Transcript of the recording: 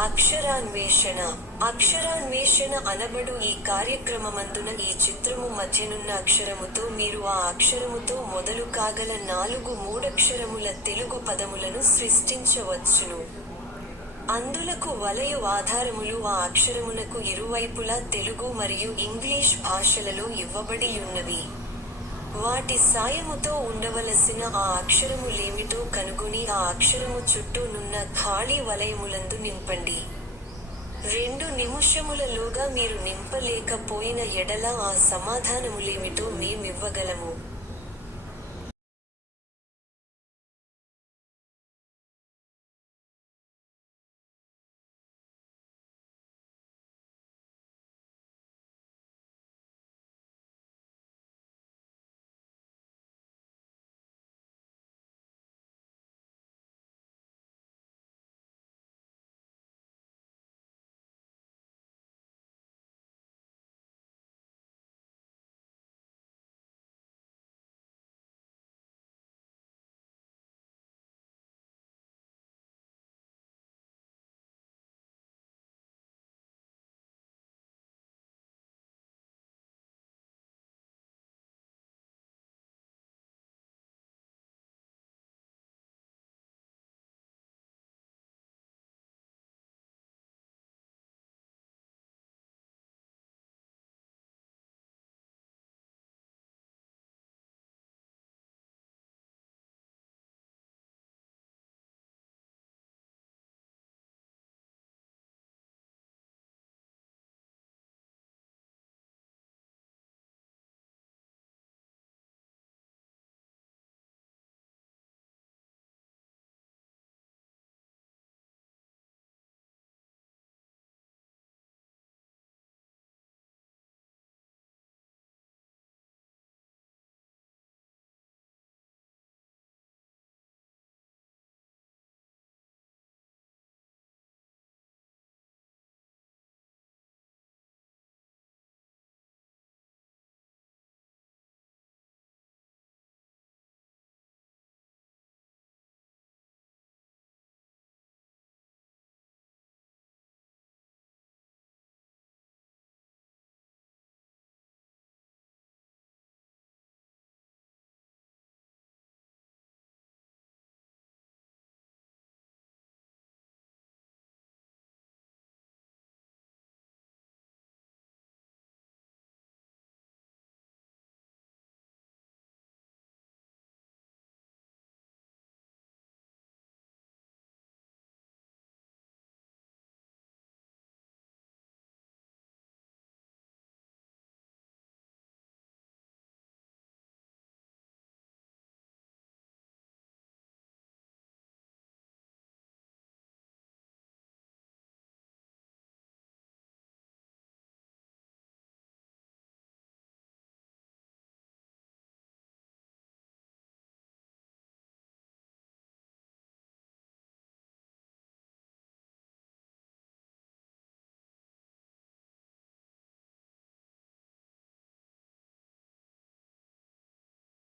అక్షరాన్వేషణ. అక్షరాన్వేషణ అనబడు ఈ కార్యక్రమమందున ఈ చిత్రము మధ్యనున్న అక్షరముతో మీరు ఆ అక్షరముతో మొదలు కాగల 4 మూడక్షరముల తెలుగు పదములను సృష్టించవచ్చును. అందులకు వలయు ఆధారములు ఆ అక్షరమునకు ఇరువైపులా తెలుగు మరియు ఇంగ్లీష్ భాషలలో ఇవ్వబడియున్నవి. వాటి సాయముతో ఉండవలసిన ఆ అక్షరములేమిటో కనుగొని ఆ అక్షరము చుట్టూ నున్న ఖాళీ వలయములందు నింపండి. 2 నిముషములలోగా మీరు నింపలేక పోయిన ఎడల ఆ సమాధానములేమిటో మేమివ్వగలము.